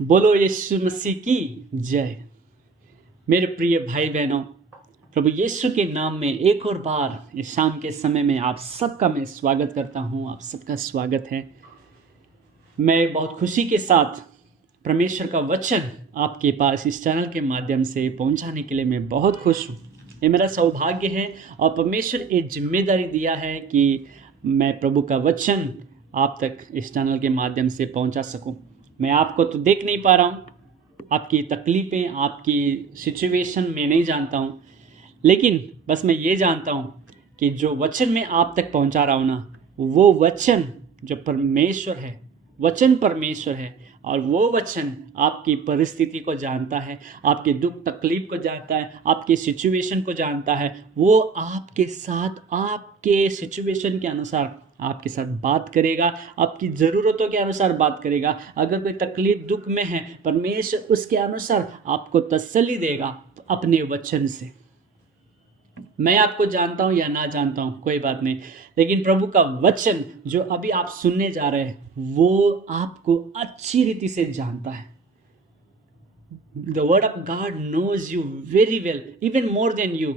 बोलो यीशु मसीह की जय। मेरे प्रिय भाई बहनों, प्रभु यीशु के नाम में एक और बार इस शाम के समय में आप सबका मैं स्वागत करता हूं। आप सबका स्वागत है। मैं बहुत खुशी के साथ परमेश्वर का वचन आपके पास इस चैनल के माध्यम से पहुंचाने के लिए मैं बहुत खुश हूं। ये मेरा सौभाग्य है और परमेश्वर एक जिम्मेदारी दिया है कि मैं प्रभु का वचन आप तक इस चैनल के माध्यम से पहुंचा सकूं। मैं आपको तो देख नहीं पा रहा हूं, आपकी तकलीफ़ें, आपकी सिचुएशन मैं नहीं जानता हूं, लेकिन बस मैं ये जानता हूं कि जो वचन मैं आप तक पहुंचा रहा हूं ना, वो वचन जो परमेश्वर है, वचन परमेश्वर है और वो वचन आपकी परिस्थिति को जानता है, आपके दुख तकलीफ को जानता है, आपके सिचुएशन को जानता है। वो आपके साथ आपके सिचुएशन के अनुसार आपके साथ बात करेगा, आपकी ज़रूरतों के अनुसार बात करेगा। अगर कोई तकलीफ दुख में है, परमेश्वर उसके अनुसार आपको तसल्ली देगा अपने वचन से। मैं आपको जानता हूं या ना जानता हूं कोई बात नहीं, लेकिन प्रभु का वचन जो अभी आप सुनने जा रहे हैं वो आपको अच्छी रीति से जानता है। The word of God knows you very well, even more than you.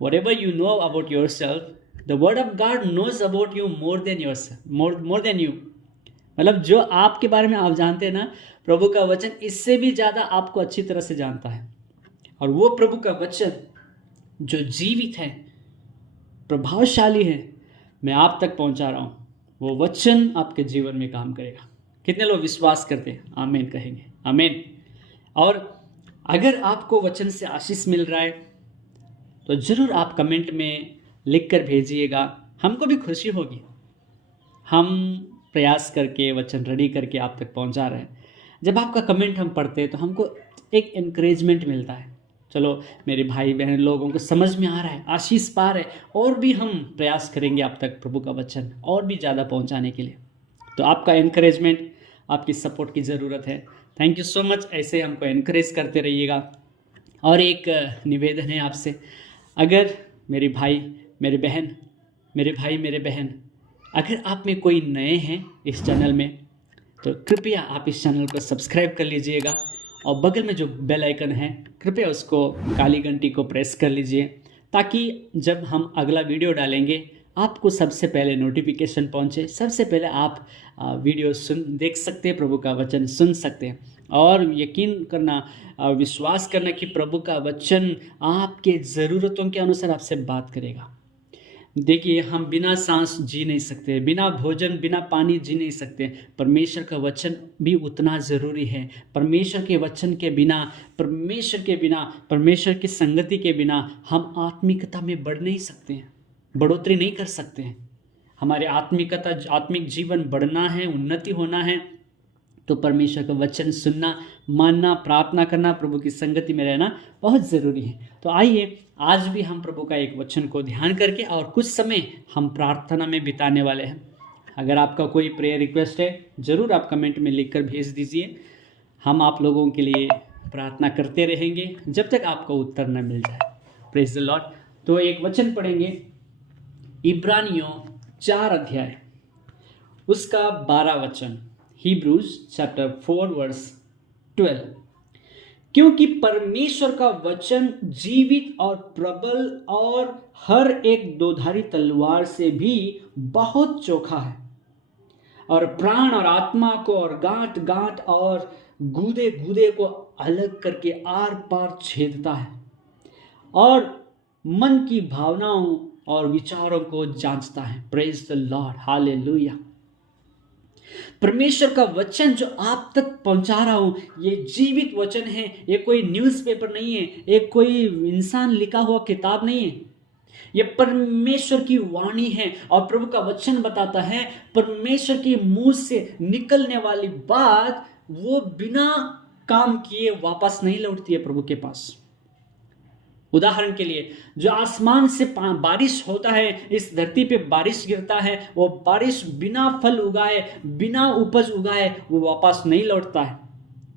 Whatever you know about yourself, the word of God knows about you more than yourself, more than you. मतलब जो आपके बारे में आप जानते हैं ना, प्रभु का वचन इससे भी ज़्यादा आपको अच्छी तरह से जानता है। और वो प्रभु का वचन जो जीवित है, प्रभावशाली है, मैं आप तक पहुंचा रहा हूं। वो वचन आपके जीवन में काम करेगा। कितने लोग विश्वास करते हैं? आमीन कहेंगे। आमीन। और अगर आपको वचन से आशीष मिल रहा है तो ज़रूर आप कमेंट में लिख कर भेजिएगा, हमको भी खुशी होगी। हम प्रयास करके वचन रेडी करके आप तक पहुंचा रहे हैं। जब आपका कमेंट हम पढ़ते हैं तो हमको एक एनकरेजमेंट मिलता है, चलो मेरे भाई बहन लोगों को समझ में आ रहा है, आशीष पा रहे, और भी हम प्रयास करेंगे आप तक प्रभु का वचन और भी ज़्यादा पहुंचाने के लिए। तो आपका एनकरेजमेंट, आपकी सपोर्ट की ज़रूरत है। Thank you so much. ऐसे हमको एनकरेज करते रहिएगा। और एक निवेदन है आपसे, अगर मेरे भाई मेरे बहन, अगर आप में कोई नए हैं इस चैनल में तो कृपया आप इस चैनल को सब्सक्राइब कर लीजिएगा और बगल में जो बेल आइकन है कृपया उसको काली घंटी को प्रेस कर लीजिए, ताकि जब हम अगला वीडियो डालेंगे आपको सबसे पहले नोटिफिकेशन पहुंचे, सबसे पहले आप वीडियो देख सकते हैं, प्रभु का वचन सुन सकते हैं। और यकीन करना, विश्वास करना कि प्रभु का वचन आपके ज़रूरतों के अनुसार आपसे बात करेगा। देखिए, हम बिना सांस जी नहीं सकते, बिना भोजन बिना पानी जी नहीं सकते। परमेश्वर का वचन भी उतना ज़रूरी है। परमेश्वर के वचन के बिना, परमेश्वर की संगति के बिना हम आत्मिकता में बढ़ नहीं सकते हैं, बढ़ोतरी नहीं कर सकते हैं। हमारे आत्मिक जीवन बढ़ना है, उन्नति होना है तो परमेश्वर का वचन सुनना, मानना, प्रार्थना करना, प्रभु की संगति में रहना बहुत ज़रूरी है। तो आइए आज भी हम प्रभु का एक वचन को ध्यान करके और कुछ समय हम प्रार्थना में बिताने वाले हैं। अगर आपका कोई प्रेयर रिक्वेस्ट है ज़रूर आप कमेंट में लिखकर भेज दीजिए। हम आप लोगों के लिए प्रार्थना करते रहेंगे जब तक आपको उत्तर न मिल जाए। Praise the Lord. तो एक वचन पढ़ेंगे, इब्रानियों 4 अध्याय उसका 12 वचन, Hebrews chapter 4 verse 12। क्योंकि परमेश्वर का वचन जीवित और प्रबल और हर एक दोधारी तलवार से भी बहुत चोखा है और प्राण और आत्मा को और गांठ गांठ और गूदे गूदे को अलग करके आर पार छेदता है और मन की भावनाओं और विचारों को जांचता है। Praise the Lord, hallelujah. परमेश्वर का वचन जो आप तक पहुंचा रहा हूं, ये जीवित वचन है। ये कोई न्यूज़पेपर नहीं है, एक कोई इंसान लिखा हुआ किताब नहीं है। ये परमेश्वर की वाणी है और प्रभु का वचन बताता है परमेश्वर के मुंह से निकलने वाली बात वो बिना काम किए वापस नहीं लौटती है प्रभु के पास। उदाहरण के लिए, जो आसमान से बारिश होता है, इस धरती पे बारिश गिरता है, वो बारिश बिना फल उगाए, बिना उपज उगाए वो वापस नहीं लौटता है।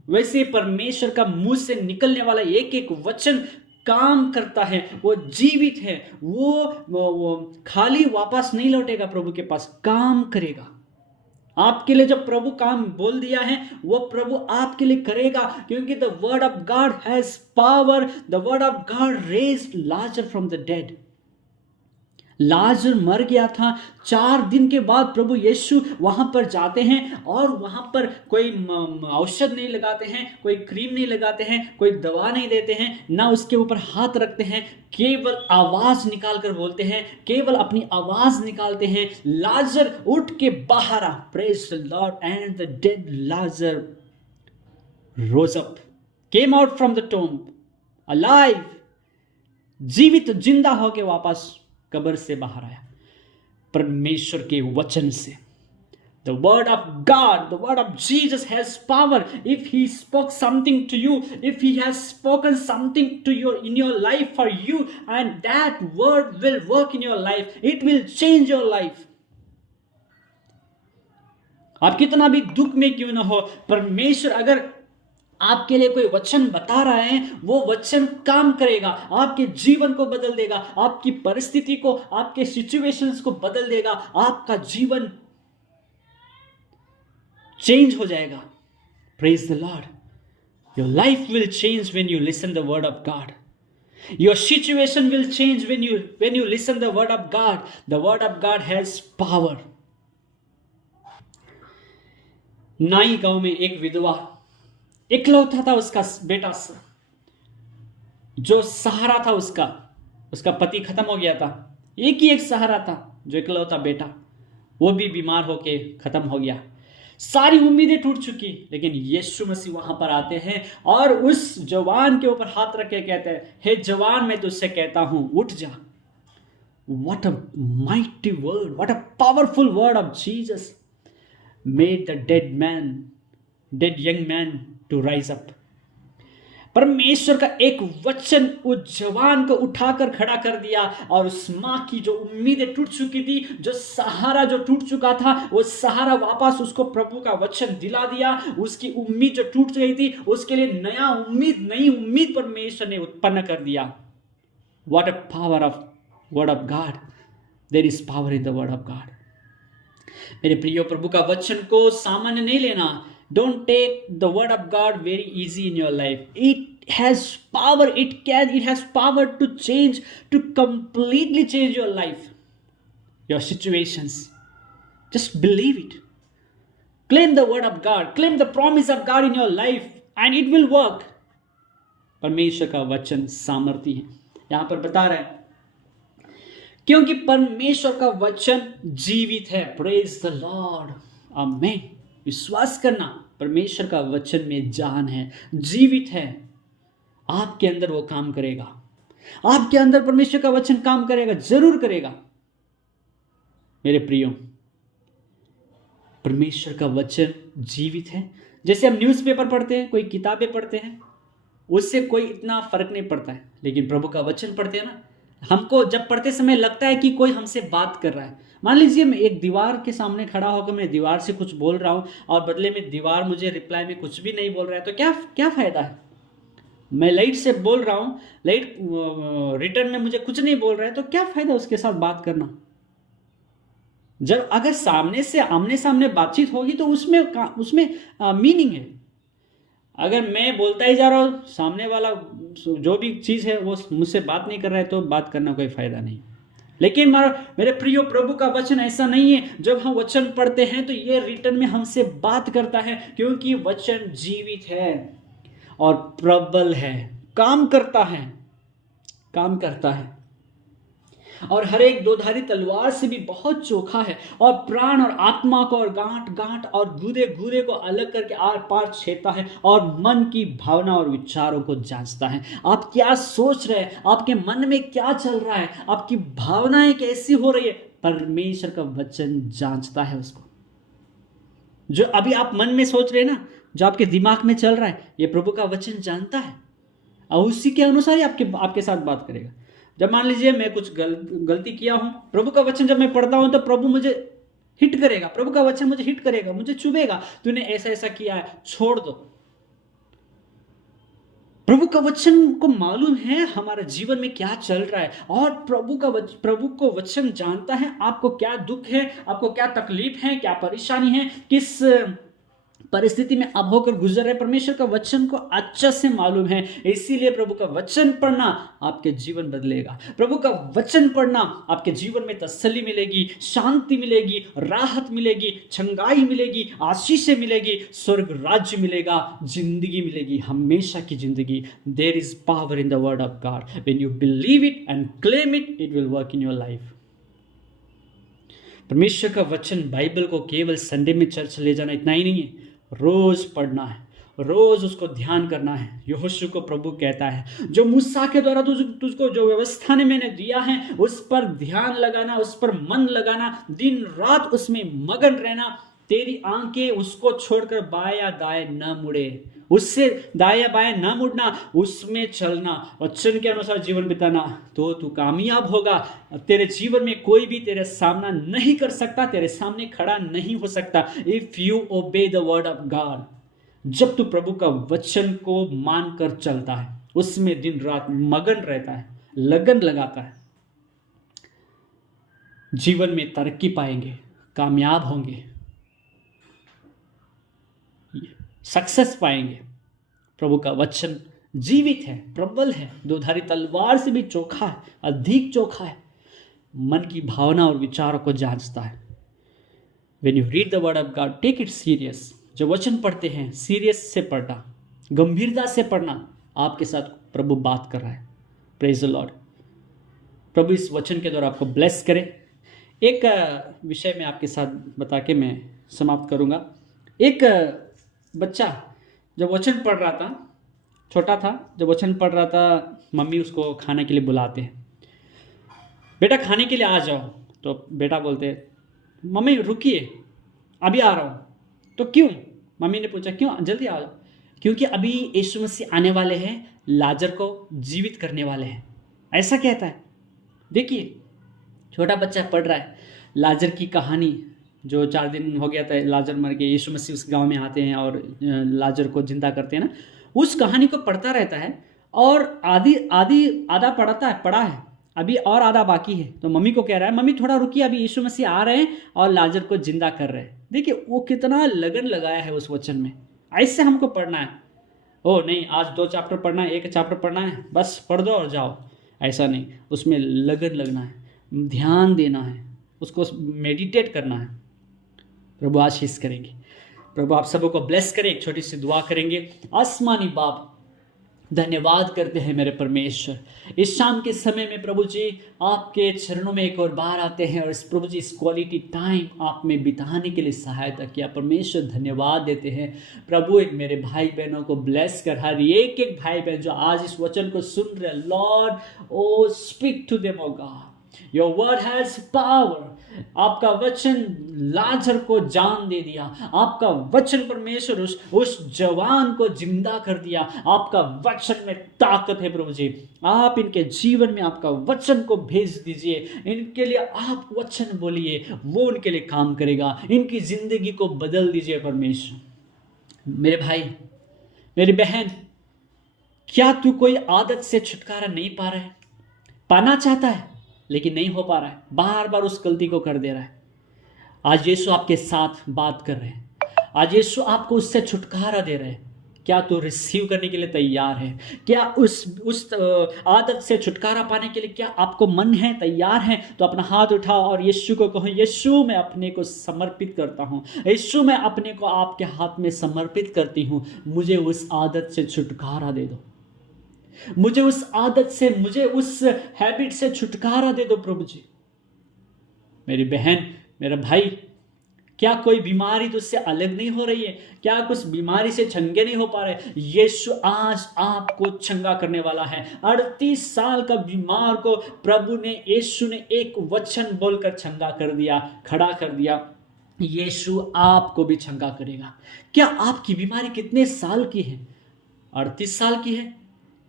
वैसे परमेश्वर का मुंह से निकलने वाला एक एक वचन काम करता है, वो जीवित है, वो खाली वापस नहीं लौटेगा, प्रभु के पास काम करेगा। आपके लिए जब प्रभु काम बोल दिया है वो प्रभु आपके लिए करेगा, क्योंकि the word of God has power. The word of God raised Lazarus from the dead. Lazarus मर गया था, 4 दिन के बाद प्रभु यीशु वहां पर जाते हैं और वहां पर कोई औषध नहीं लगाते हैं, कोई क्रीम नहीं लगाते हैं, कोई दवा नहीं देते हैं, ना उसके ऊपर हाथ रखते हैं, केवल आवाज निकाल कर बोलते हैं, केवल अपनी आवाज निकालते हैं, लाजर उठ के बाहर आ। Praise the Lord. And the dead Lazarus rose up, came out from the tomb alive. जीवित, जिंदा होके वापस कब्र से बाहर आया परमेश्वर के वचन से। The word of God, the word of Jesus has power. If he spoke something to you, if he has spoken something to you in your life for you, and that word will work in your life, it will change your life. आप कितना भी दुख में क्यों ना हो, परमेश्वर अगर आपके लिए कोई वचन बता रहा है, वो वचन काम करेगा, आपके जीवन को बदल देगा, आपकी परिस्थिति को, आपके सिचुएशंस को बदल देगा, आपका जीवन चेंज हो जाएगा। Praise the Lord. Your life will change when you listen the word of God. Your situation will change when you listen the word of God. The word of God has power. नाई गांव में एक विधवा, इकलौता था उसका बेटा, जो सहारा था उसका पति खत्म हो गया था, एक ही एक सहारा था, जो इकलौता बेटा, वो भी बीमार होके खत्म हो गया। सारी उम्मीदें टूट चुकी, लेकिन यीशु मसीह वहां पर आते हैं और उस जवान के ऊपर हाथ रख के कहते हैं, हे जवान, मैं तुझसे कहता हूं, उठ जा। What a mighty word, what a powerful word of Jesus made the dead young man to rise up. परमेश्वर का एक वचन उस जवान को उठाकर खड़ा कर दिया, और उस मां की जो उम्मीदें टूट चुकी थी, जो सहारा जो टूट चुका था, वो सहारा वापस उसको प्रभु का वचन दिला दिया। उसकी उम्मीद जो टूट गई थी, उसके लिए नई उम्मीद परमेश्वर ने उत्पन्न कर दिया। What a power of word of God. There is power in the word of God. मेरे प्रियो, प्रभु का वचन को सामान्य नहीं लेना। Don't take the word of God very easy in your life. It has power. It has power to change, to completely change your life, your situations. Just believe it. Claim the word of God. Claim the promise of God in your life, and it will work. परमेश्वर का वचन सामर्थी है। यहां पर बता रहे हैं, क्योंकि परमेश्वर का वचन जीवित है। Praise the Lord. आमीन। विश्वास करना, परमेश्वर का वचन में जान है, जीवित है। आपके अंदर वो काम करेगा, आपके अंदर परमेश्वर का वचन काम करेगा, जरूर करेगा। मेरे प्रियो, परमेश्वर का वचन जीवित है। जैसे हम न्यूज़पेपर पढ़ते हैं, कोई किताबें पढ़ते हैं, उससे कोई इतना फर्क नहीं पड़ता है, लेकिन प्रभु का वचन पढ़ते हैं ना, हमको जब पढ़ते समय लगता है कि कोई हमसे बात कर रहा है। मान लीजिए मैं एक दीवार के सामने खड़ा होकर मैं दीवार से कुछ बोल रहा हूं, और बदले में दीवार मुझे रिप्लाई में कुछ भी नहीं बोल रहा है, तो क्या फायदा है। मैं लाइट से बोल रहा हूं, लाइट रिटर्न में मुझे कुछ नहीं बोल रहा है, तो क्या फायदा उसके साथ बात करना। जब अगर आमने सामने बातचीत होगी तो उसमें मीनिंग है। अगर मैं बोलता ही जा रहा हूं, सामने वाला जो भी चीज है वो मुझसे बात नहीं कर रहा है, तो बात करना कोई फायदा नहीं। लेकिन मेरे प्रियो, प्रभु का वचन ऐसा नहीं है। जब हम वचन पढ़ते हैं तो ये रिटर्न में हमसे बात करता है, क्योंकि वचन जीवित है और प्रबल है, काम करता है और हर एक दोधारी तलवार से भी बहुत चोखा है, और प्राण और आत्मा को और गांठ और गुदे को अलग करके आर पार छेदता है, और मन की भावना और विचारों को जांचता है। आप क्या सोच रहे हैं, आपके मन में क्या चल रहा है, आपकी भावनाएं कैसी हो रही है, परमेश्वर का वचन जांचता है उसको। जो अभी आप मन में सोच रहे हैं ना, जो आपके दिमाग में चल रहा है, ये प्रभु का वचन जानता है, और उसी के अनुसार ही आपके साथ बात करेगा। जब मान लीजिए मैं कुछ गलती किया हूं, प्रभु का वचन जब मैं पढ़ता हूं तो प्रभु मुझे हिट करेगा, प्रभु का वचन मुझे हिट करेगा, मुझे चुभेगा, तूने ऐसा किया है, छोड़ दो। प्रभु का वचन को मालूम है हमारे जीवन में क्या चल रहा है, और प्रभु को वचन जानता है आपको क्या दुख है, आपको क्या तकलीफ है, क्या परेशानी है, किस परिस्थिति में आप होकर गुजर रहे। परमेश्वर का वचन को अच्छे से मालूम है, इसीलिए प्रभु का वचन पढ़ना आपके जीवन बदलेगा। प्रभु का वचन पढ़ना आपके जीवन में तसल्ली मिलेगी, शांति मिलेगी, राहत मिलेगी, छंगाई मिलेगी, आशीषें मिलेगी, स्वर्ग राज्य मिलेगा, जिंदगी मिलेगी, हमेशा की जिंदगी। There is power in the word of God. When you believe it and claim it, it will work in your life. परमेश्वर का वचन, बाइबल को केवल संडे में चर्च ले जाना इतना ही नहीं है, रोज पढ़ना है, रोज उसको ध्यान करना है। यहोशू को प्रभु कहता है, जो मूसा के द्वारा तुझको जो व्यवस्था ने मैंने दिया है, उस पर ध्यान लगाना, उस पर मन लगाना, दिन रात उसमें मगन रहना। तेरी आंखें उसको छोड़कर बायां दाएं न मुड़े, उससे दायां बायां न मुड़ना, उसमें चलना, वचन के अनुसार जीवन बिताना, तो तू कामयाब होगा। तेरे जीवन में कोई भी तेरे सामना नहीं कर सकता, तेरे सामने खड़ा नहीं हो सकता। If you obey the word of God, जब तू प्रभु का वचन को मानकर चलता है, उसमें दिन रात मगन रहता है, लगन लगाता है, जीवन में तरक्की पाएंगे, कामयाब होंगे, सक्सेस पाएंगे। प्रभु का वचन जीवित है, प्रबल है, दोधारी तलवार से भी चोखा है, अधिक चोखा है, मन की भावना और विचारों को जांचता है। When you read the word of God, take it serious। जो वचन पढ़ते हैं, सीरियस से पढ़ना, गंभीरता से पढ़ना। आपके साथ प्रभु बात कर रहा है। Praise the Lord. प्रभु इस वचन के द्वारा आपको ब्लेस करे। एक विषय में आपके साथ बता के मैं समाप्त करूंगा। एक बच्चा जब वचन पढ़ रहा था, छोटा था, जब वचन पढ़ रहा था, मम्मी उसको खाने के लिए बुलाते हैं, बेटा खाने के लिए आ जाओ। तो बेटा बोलते, मम्मी रुकिए, अभी आ रहा हूँ। तो क्यों? मम्मी ने पूछा, क्यों? जल्दी आ जाओ। क्योंकि अभी यीशु मसीह आने वाले हैं, लाजर को जीवित करने वाले हैं, ऐसा कहता है। देखिए, छोटा बच्चा पढ़ रहा है लाजर की कहानी, जो 4 दिन हो गया था लाजर मर के, यीशु मसीह उस गांव में आते हैं और लाजर को जिंदा करते हैं ना, उस कहानी को पढ़ता रहता है और आधा पढ़ा है, अभी और आधा बाकी है। तो मम्मी को कह रहा है, मम्मी थोड़ा रुकिए, अभी यीशु मसीह आ रहे हैं और लाजर को जिंदा कर रहे हैं। देखिए वो कितना लगन लगाया है उस वचन में। ऐसे हमको पढ़ना है। ओ नहीं, आज 2 चैप्टर पढ़ना है, 1 चैप्टर पढ़ना है, बस पढ़ दो और जाओ, ऐसा नहीं। उसमें लगन लगना है, ध्यान देना है, उसको मेडिटेट करना है। प्रभु आशीष करेंगे। प्रभु आप सबों को ब्लेस करें। एक छोटी सी दुआ करेंगे। आसमानी बाप, धन्यवाद करते हैं मेरे परमेश्वर, इस शाम के समय में प्रभु जी आपके चरणों में एक और बार आते हैं और इस प्रभु जी इस क्वालिटी टाइम आप में बिताने के लिए सहायता किया। परमेश्वर धन्यवाद देते हैं। प्रभु एक मेरे भाई बहनों को ब्लेस कर, हर एक भाई बहन जो आज इस वचन को सुन रहे, Lord O speak to them O God, your word has power. आपका वचन लाजर को जान दे दिया, आपका वचन परमेश्वर उस जवान को जिंदा कर दिया। आपका वचन में ताकत है प्रभु जी। आप इनके जीवन में आपका वचन को भेज दीजिए, इनके लिए आप वचन बोलिए, वो उनके लिए काम करेगा, इनकी जिंदगी को बदल दीजिए परमेश्वर। मेरे भाई, मेरी बहन, क्या तू कोई आदत से छुटकारा नहीं पा रहा है? पाना चाहता है लेकिन नहीं हो पा रहा है, बार बार उस गलती को कर दे रहा है। आज यीशु आपके साथ बात कर रहे हैं, आज यीशु आपको उससे छुटकारा दे रहे हैं। क्या तू रिसीव करने के लिए तैयार है? क्या उस आदत से छुटकारा पाने के लिए क्या आपको मन है, तैयार है? तो अपना हाथ उठाओ और यीशु को कहो, यीशु मैं अपने को समर्पित करता हूँ, यीशु मैं अपने को आपके हाथ में समर्पित करती हूँ। मुझे उस आदत से छुटकारा दे दो, मुझे उस आदत से, मुझे उस हैबिट से छुटकारा दे दो प्रभु जी। मेरी बहन, मेरा भाई, क्या कोई बीमारी तुझसे अलग नहीं हो रही है? क्या कुछ बीमारी से चंगे नहीं हो पा रहे? यीशु आज आपको चंगा करने वाला है। 38 साल का बीमार को प्रभु ने, यीशु ने एक वचन बोलकर चंगा कर दिया, खड़ा कर दिया। यीशु आपको भी चंगा करेगा। क्या आपकी बीमारी कितने साल की है? 38 साल की है?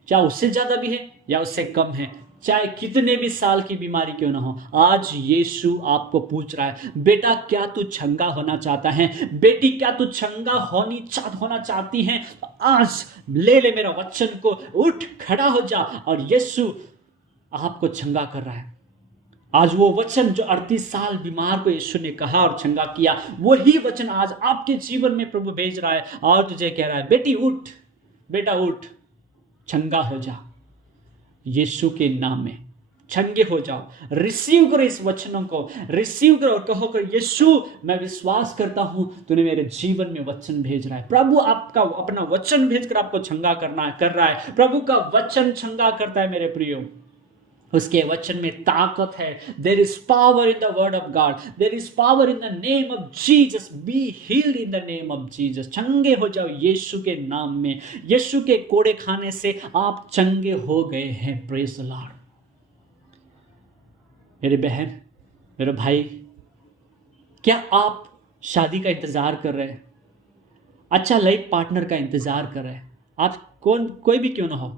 क्या उससे ज्यादा भी है या उससे कम है? चाहे कितने भी साल की बीमारी क्यों ना हो, आज यीशु आपको पूछ रहा है, बेटा क्या तू चंगा होना चाहता है, बेटी क्या तू चंगा होना चाहती है, तो आज ले ले मेरा वचन को, उठ खड़ा हो जा। और यीशु आपको चंगा कर रहा है। आज वो वचन जो 38 साल बीमार को यीशु ने कहा और चंगा किया, वही वचन आज आपके जीवन में प्रभु भेज रहा है और तुझे कह रहा है, बेटी उठ, बेटा उठ, चंगा हो जा। यीशु के नाम में चंगे हो जाओ। रिसीव करो इस वचनों को, रिसीव करो और कहो कर, यीशु मैं विश्वास करता हूं तूने मेरे जीवन में वचन भेज रहा है। प्रभु आपका अपना वचन भेजकर आपको चंगा कर रहा है। प्रभु का वचन चंगा करता है मेरे प्रियो। उसके वचन में ताकत है। There is power in the word of God, there is power in the name of Jesus. Be healed in the name of Jesus. चंगे हो जाओ यीशु के नाम में। यीशु के कोड़े खाने से आप चंगे हो गए हैं। Praise the Lord. मेरे बहन, मेरे भाई, क्या आप शादी का इंतजार कर रहे हैं? अच्छा लाइफ पार्टनर का इंतजार कर रहे हैं? आप कोई भी क्यों ना हो,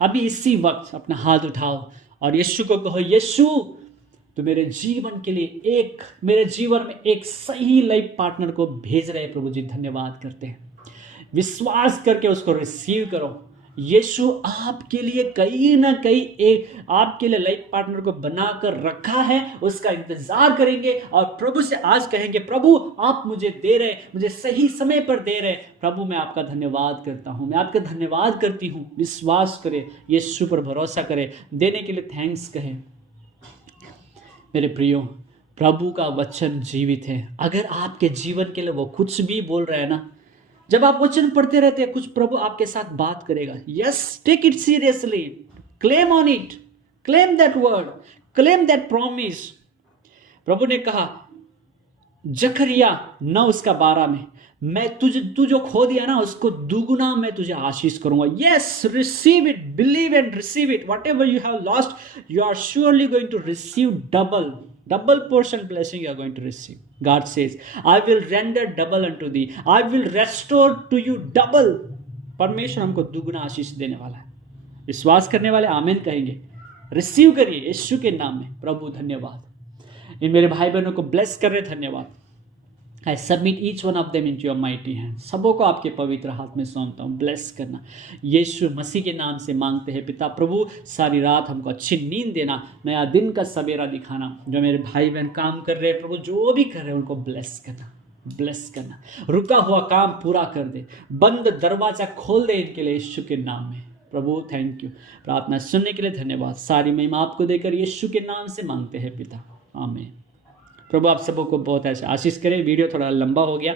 अभी इसी वक्त अपना हाथ उठाओ और यीशु को कहो, यीशु तो मेरे जीवन के लिए मेरे जीवन में एक सही लाइफ पार्टनर को भेज रहे। प्रभु जी धन्यवाद करते हैं। विश्वास करके उसको रिसीव करो। यीशु आपके लिए कहीं ना कहीं आपके लिए लाइफ पार्टनर को बनाकर रखा है, उसका इंतजार करेंगे और प्रभु से आज कहेंगे, प्रभु आप मुझे दे रहे, मुझे सही समय पर दे रहे। प्रभु मैं आपका धन्यवाद करता हूं, मैं आपका धन्यवाद करती हूं। विश्वास करें, यीशु पर भरोसा करें, देने के लिए थैंक्स कहें। मेरे प्रियो, प्रभु का वचन जीवित है। अगर आपके जीवन के लिए वो कुछ भी बोल रहे हैं ना, जब आप वचन पढ़ते रहते हैं, कुछ प्रभु आपके साथ बात करेगा। Yes, take it seriously, claim on it, claim that word, claim that promise. प्रभु ने कहा जकरिया 9:12 में, मैं तू जो खो दिया ना उसको दुगुना मैं तुझे आशीष करूंगा। Yes, receive it, believe and receive it. Whatever you have lost, you are surely going to receive double portion blessing you are going to receive. God says, I will render double unto thee, I will restore to you double. परमेश्वर हमको दुगुना आशीष देने वाला है। विश्वास करने वाले आमीन कहेंगे। रिसीव करिए यीशु के नाम में। प्रभु धन्यवाद। इन मेरे भाई बहनों को ब्लेस कर रहे, धन्यवाद। I submit each one of them into your mighty hand. सबों को आपके पवित्र हाथ में सौंपता हूँ। ब्लेस करना यीशु मसीह के नाम से मांगते हैं पिता। प्रभु सारी रात हमको अच्छी नींद देना, नया दिन का सवेरा दिखाना। जो मेरे भाई बहन काम कर रहे हैं प्रभु, जो भी कर रहे हैं उनको ब्लेस करना, रुका हुआ काम पूरा कर दे, बंद दरवाजा खोल दे इनके लिए यीशु के नाम में। प्रभु थैंक यू। प्रार्थना सुनने के लिए धन्यवाद। सारी महिमा आपको देकर यीशु के नाम से मांगते हैं पिता, आमीन। प्रभु आप सबों को बहुत ऐसे आशीष करें। वीडियो थोड़ा लंबा हो गया,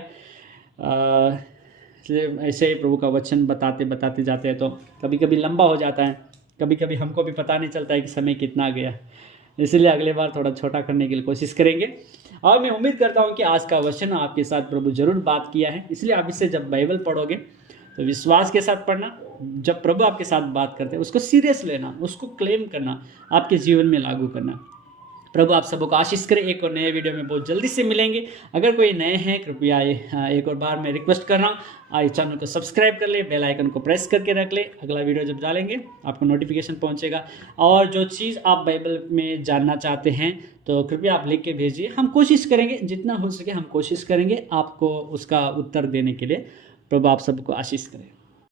ऐसे ही प्रभु का वचन बताते जाते हैं तो कभी कभी लंबा हो जाता है, कभी कभी हमको भी पता नहीं चलता है कि समय कितना गया। इसलिए अगले बार थोड़ा छोटा करने के लिए कोशिश करेंगे। और मैं उम्मीद करता हूँ कि आज का वचन आपके साथ प्रभु जरूर बात किया है। इसलिए आप इससे जब बाइबल पढ़ोगे तो विश्वास के साथ पढ़ना। जब प्रभु आपके साथ बात करते हैं उसको सीरियस लेना, उसको क्लेम करना, आपके जीवन में लागू करना। प्रभु आप सबको आशीष करें। एक और नए वीडियो में बहुत जल्दी से मिलेंगे। अगर कोई नए हैं कृपया एक और बार मैं रिक्वेस्ट कर रहा हूँ, आज चैनल को सब्सक्राइब कर ले, बेल आइकन को प्रेस करके रख ले। अगला वीडियो जब डालेंगे आपको नोटिफिकेशन पहुँचेगा। और जो चीज़ आप बाइबल में जानना चाहते हैं तो कृपया आप लिख के भेजिए। हम कोशिश करेंगे, जितना हो सके हम कोशिश करेंगे आपको उसका उत्तर देने के लिए। प्रभु आप सबको आशीष करें।